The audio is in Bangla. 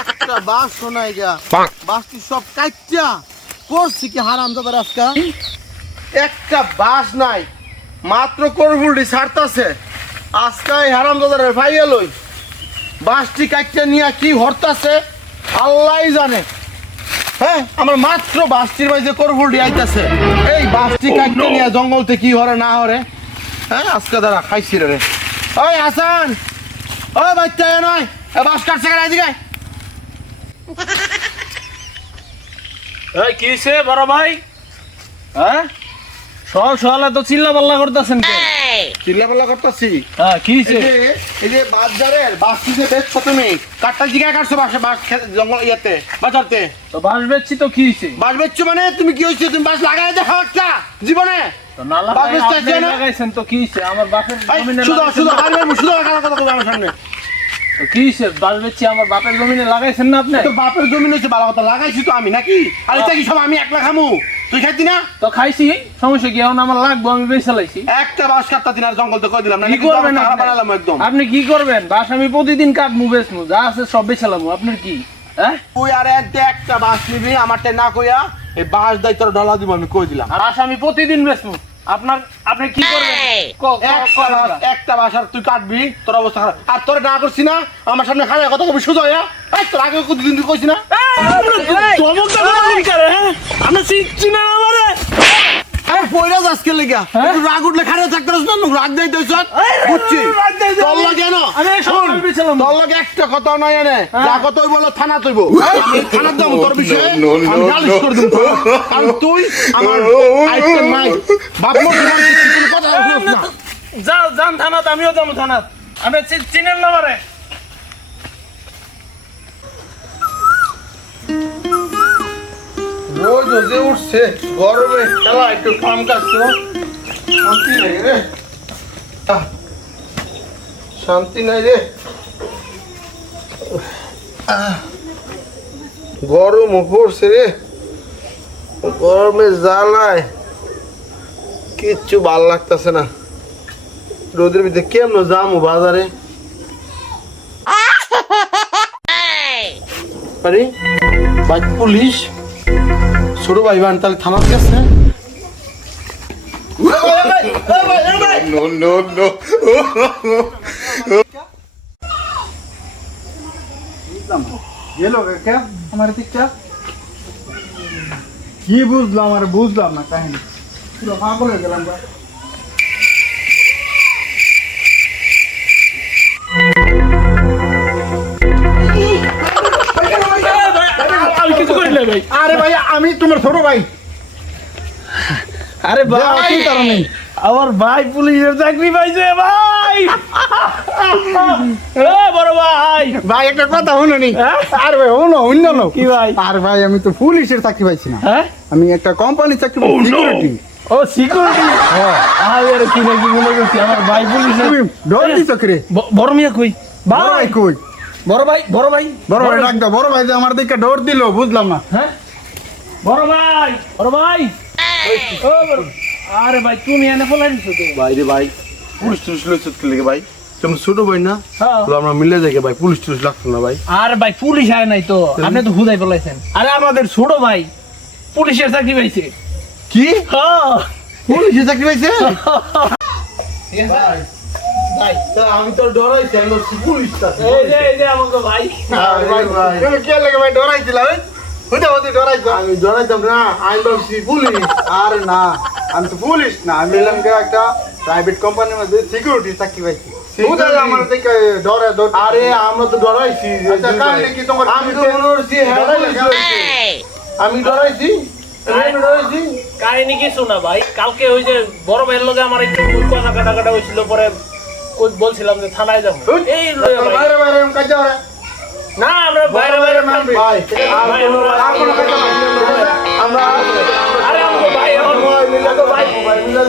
একটা বাস শোনাই গা বাসটি সব কাইটা করছি কি হারাম দাদার আজকা একটা বাস নাই মাত্র করবুলটি ছাড়তাছে আজকাই হারাম দাদার ভাইয়া লই বাসটি কাইটা নিয়ে কি হরতাছে আল্লাহই জানে। হ্যাঁ আমার মাত্র বাসটির বাইরে করবুলটি আইতাছে এই বাসটি কাইটা নিয়ে জঙ্গলতে কি হরে না হরে। হ্যাঁ আজকে দাদা খাইছি রে। ওই হাসান ওই বাচ্চা নয় বাস কাটছে কেন এদিকে এই কিছে বড় ভাই? হ্যাঁ সকাল সকালে তো চিল্লা পাল্লা করতেছেন কে? চিল্লা পাল্লা করতেছি। হ্যাঁ কিছে? এই যে বাজারের বাসটি যে বেচছো তুমি কাটটা জিগায় কাটছো বাসে বাস জঙ্গল ইয়াতে বাজারতে তো বাস বেচছি তো কিছে? বাস বেচছো মানে তুমি কি হইছে তুমি বাস লাগাই দেখাও একটা জীবনে তো না লাগাইছেন তো কিছে? আমার বাপের জমিনে শুধু শুধু আর শুধু কথা কথা আমার সামনে তো কিছে? বাস বেচছি আমার বাপের জমিনে লাগাইছেন না আপনি? তো বাপের জমিন হচ্ছে ভালো কথা লাগাইছি তো আমি নাকি আর এটা কি সব আমি একলা খামু তুই খাইতি না? তো খাইছি সমস্যা কি এখন আমার লাগবো আমি বেচে লাইছি। একটা বাস কাটতা দিন আর জঙ্গল তো কই দিলাম না কি করবেন বানালাম একদম। আপনি কি করবেন? বাস আমি প্রতিদিন কাটমু বেচমু যা আছে সব বেচে লামু। আপনার কি হ্যাঁ তুই আর একটা বাস নিবি আমারটা না কইয়া এই বাস দাই তোর ডলা দিব আমি কই দিলাম। আর বাস আমি প্রতিদিন বেচমু। আপনি কি করবেন? একটা বাস আর তুই কাটবি তোর অবস্থা খারাপ আর তোর না করছি না আমার সামনে খারাপ কথা কবি সোজা হইয়া এই তোর আগে কতদিন তুই কইছি না আমরা চিনছি না আমারে আরে পয়রা আজকে লেগা একটু রাগ উঠলে খারাপ থাকতে না রাগ দেই দইছ বুঝছি তোর লাগে না তোর লাগে একটা কথা নয় এনে যা কথাই বলো থানা তৈব আমি থানার দাম তোর বিষয়ে আমি নালিশ করে দেব কারণ তুই আমার আইটেম নাই বাপ মা কোনো কথা শুনছ না যাও যান থানাত আমিও যাবো থানাত আমি চিনেন না আমারে রোজ রোজে উঠছে গরমে খেলা একটু কাম কাজ তো শান্তি নাই রে শান্তি নাই রে গরম পড়ছে রে গরমে জ্বালায় কিচ্ছু ভাল লাগতেছে না রোদের ভিতরে কেমন যামু বাজারে আরে বাইক পুলিশ ছোট ভাই বান তাহলে থানা গেছে No, no, no. কি বুঝলাম আর বুঝলাম না কাহিনী পুরো পাগল হয়ে গেলাম আরে ভাই আমি তোমার ছোট ভাই আরে ভাই আমার ভাই পুলিশের চাকরি পাইছে ভাই বড় ভাই ভাই একটা কথা শুনো নি আর ভাই শুনো কি ভাই? আর ভাই আমি তো পুলিশের চাকরি পাইছি না হ্যাঁ আমি একটা কোম্পানির চাকরি সিকিউরিটি ও সিকিউরিটি আরে কি নাকি মনে করছি আমার ভাই পুলিশের তুমি ডর দিছ রে বড় মিয়া কই ভাই কই বড় ভাই বড় ভাই ডাক দাও বড় ভাই যে আমার দিকে ডর দিল বুঝলাম না হ্যাঁ বড় ভাই ও বড় আরে ভাই তুমি এনে ফলাই দিছো তো ভাই রে ভাই পুলিশ টুলিশ লইছ কি লাগে ভাই তুমি ছোট ভাই না হ্যাঁ তো আমরা মিলে যাই ভাই পুলিশ টুলিশ লাগতো না ভাই আরে ভাই পুলিশ আয় নাই তো আপনি তো হুদাই ফলাইছেন আরে আমাদের ছোট ভাই পুলিশের চাকরি পাইছে কি হ্যাঁ পুলিশে চাকরি পাইছে ভাই ভাই তো আমি তো ডরাইছি আমি পুলিশ চাকরি এই যে আমাকে ভাই ভাই ভাই তুমি কে লাগে ভাই ডরাইছিলা ওই হুদা ডরাইছ আমি ডরাইতাম না আমি ভাবছি পুলিশ আরে না আমি তো পুলিশ না আমি বললাম যে একটা প্রাইভেট কোম্পানির মধ্যে সিকিউরিটি চাকরি পাইছি হুদা আমার দিকে ডরে আরে আমরা তো ডরাইছি আচ্ছা কাহিনী কি তোমার আমি তো মনে করছি হ্যাঁ পুলিশ হয়েছে। আমি ডরাইছি আমি ডরাইছি কাহিনী কিছু না ভাই কালকে ওই যে বড় ভাইয়ের লগে আমার একটু কথা কাটা হয়েছিল পরে বলছিলাম যে থানায় যাবো এই লইয়া ভাই। বাইরে বাইরে কাজে ওরা না আমরা বাইরে মানবি ভাই আমরা আরে আমাকে ভাই আমার মিলে তো ভাই মিলে